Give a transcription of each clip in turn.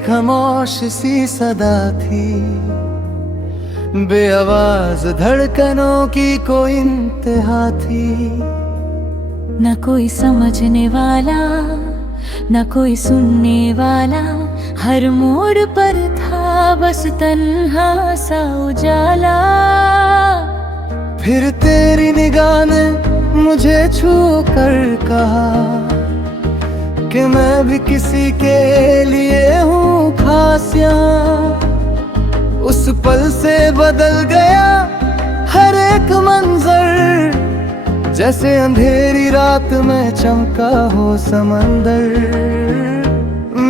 खामोश सी सदा थी, बेआवाज धड़कनों की कोई इंतहा थी। न कोई समझने वाला, न कोई सुनने वाला, हर मोड़ पर था बस तन्हा सा उजाला। फिर तेरी निगाह ने मुझे छू कर कहा कि मैं भी किसी के लिए हूँ खास यहाँ। उस पल से बदल गया हर एक मंजर, जैसे अंधेरी रात में चमका हो समंदर।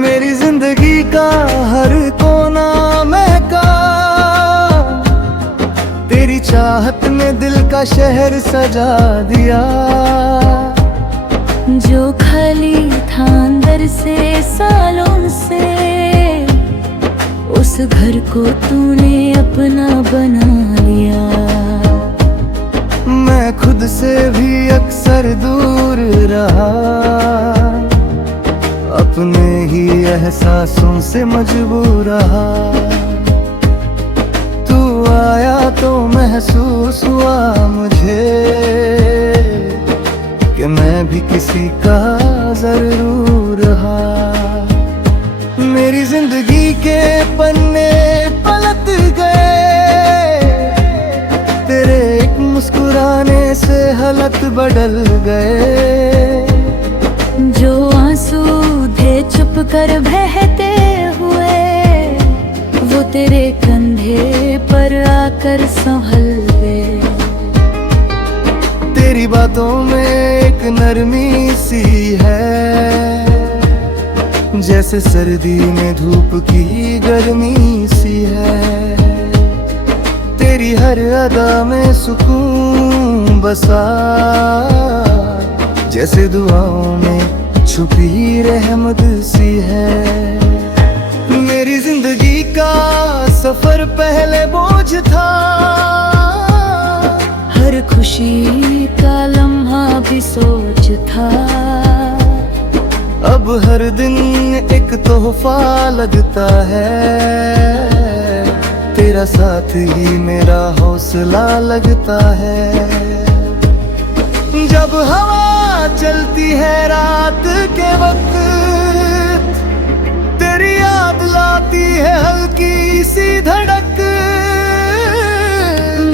मेरी जिंदगी का हर कोना महका, तेरी चाहत ने दिल का शहर सजा दिया। जो खाली था अंदर से सालों से, उस घर को तूने अपना बना लिया। मैं खुद से भी अक्सर दूर रहा, अपने ही एहसासों से मजबूर रहा। तू आया तो महसूस हुआ मुझे कि मैं भी किसी का जरूर रहा। मेरी जिंदगी के पन्ने पलट गए, तेरे एक मुस्कुराने से हालत बदल गए। जो आंसू थे चुप कर बहते हुए, वो तेरे कंधे पर आकर संभल गए। तेरी बातों में एक नरमी सी है, जैसे सर्दी में धूप की गर्मी सी है। तेरी हर अदा में सुकून बसा, जैसे दुआओं में छुपी रहमत सी है। मेरी जिंदगी का सफर पहले बोझ था, हर खुशी का लम्हा भी सोच था। अब हर दिन एक तोहफा लगता है, तेरा साथ ही मेरा हौसला लगता है। जब हवा चलती है रात के वक्त, तेरी याद लाती है हल्की सी धड़क।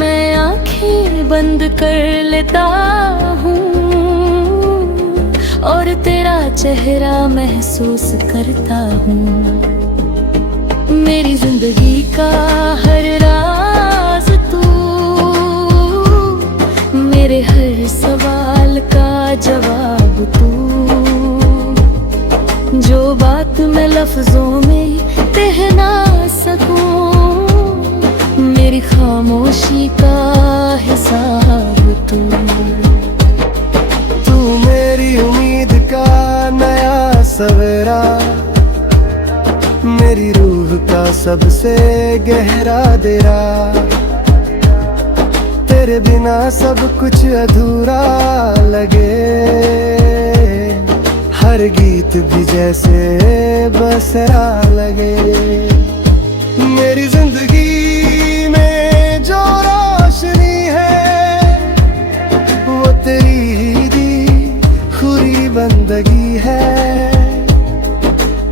मैं आंखें बंद कर लेता हूँ और तेरा चेहरा महसूस करता हूँ। मेरी जिंदगी का हर राज तू, मेरे हर सवाल का जवाब तू। जो बात मैं लफ्जों में कह ना सकूं, मेरी खामोशी का हिसाब तू। तू मेरी उम्मीद का नया सवेरा, मेरी रूह का सबसे गहरा डेरा। तेरे बिना सब कुछ अधूरा लगे, हर गीत भी जैसे बसरा लगे। मेरी जिंदगी में जो रोशनी है, वो तेरी ही दी खुरी बंदगी है।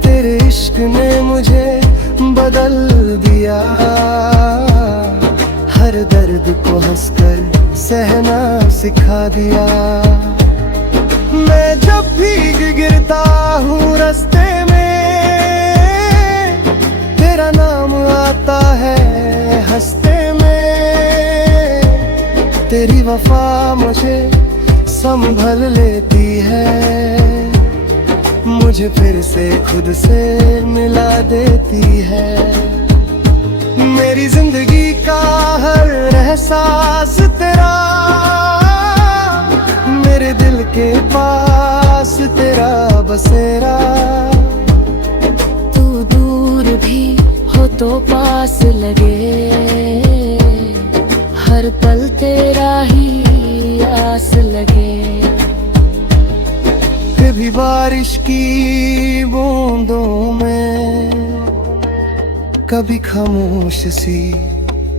तेरे इश्क ने मुझे बदल दिया, हर दर्द को हंसकर सहना सिखा दिया। मैं जब भी गिरता हूँ रास्ते में, तेरा नाम आता है हंसते में। तेरी वफा मुझे संभल लेती है, मुझे फिर से खुद से मिला देती है। मेरी जिंदगी का हर एहसास तेरा, मेरे दिल के पास तेरा बसेरा। तू दूर भी हो तो पास लगे, हर पल तेरा ही आस लगे। कभी बारिश की बूंदों में कभी खामोश सी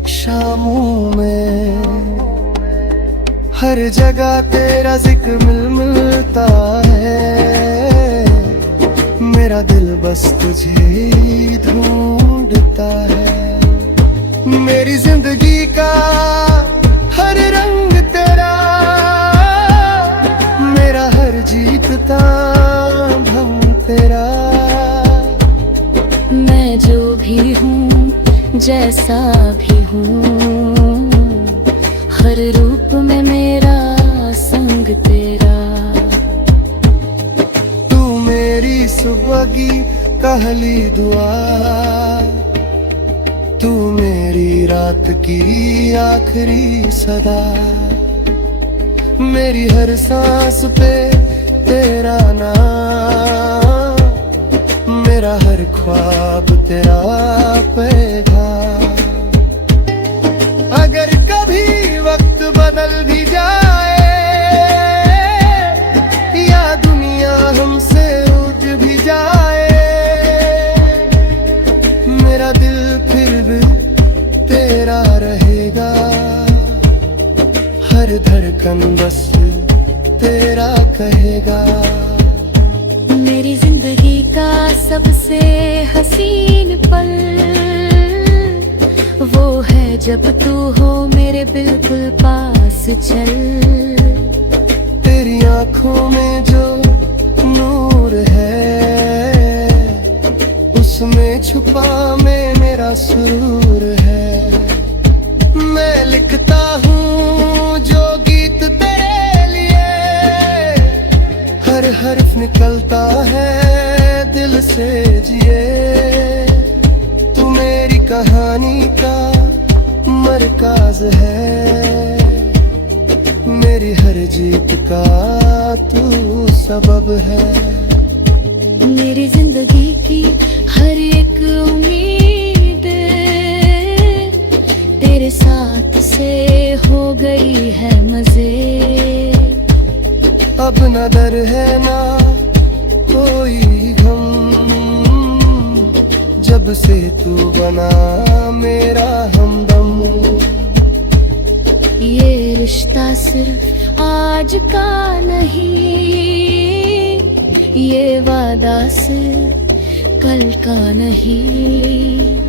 शामों में, हर जगह तेरा जिक्र मिलता है। मेरा दिल बस तुझे ढूंढता है। मेरी जिंदगी का हर रंग तेरा, मेरा हर जीतता भंग तेरा। मैं जो भी हूँ, जैसा भी हूँ, हर रूप में मेरा संग तेरा। तू मेरी सुबह की पहली दुआ, तू मेरी रात की आखिरी सदा। मेरी हर सांस पे तेरा नाम, मेरा हर ख्वाब तेरा पैगाम। अगर कभी वक्त बदल भी जाए या दुनिया हमसे उठ भी जाए, मेरा दिल फिर भी तेरा रहेगा। हर धड़कन बस तेरा कहेगा। मेरी जिंदगी का सबसे हसीन पल वो है जब तू हो मेरे बिल्कुल पास चल। तेरी आंखों में जो नूर है, उसमें छुपा में मेरा सुरूर है। मैं लिखता हूँ जो गीत तेरे लिए, हर हर्फ निकलता है दिल से जिए। तू मेरी कहानी का मरकज है, मेरी हर जीत का तू सबब है। मेरी जिंदगी की हर एक उम्मीद तेरे साथ से हो गई है मजे। अब न डर है ना कोई गम, जब से तू बना मेरा हमदम। ये रिश्ता सिर्फ आज का नहीं, ये वादा सिर्फ कल का नहीं।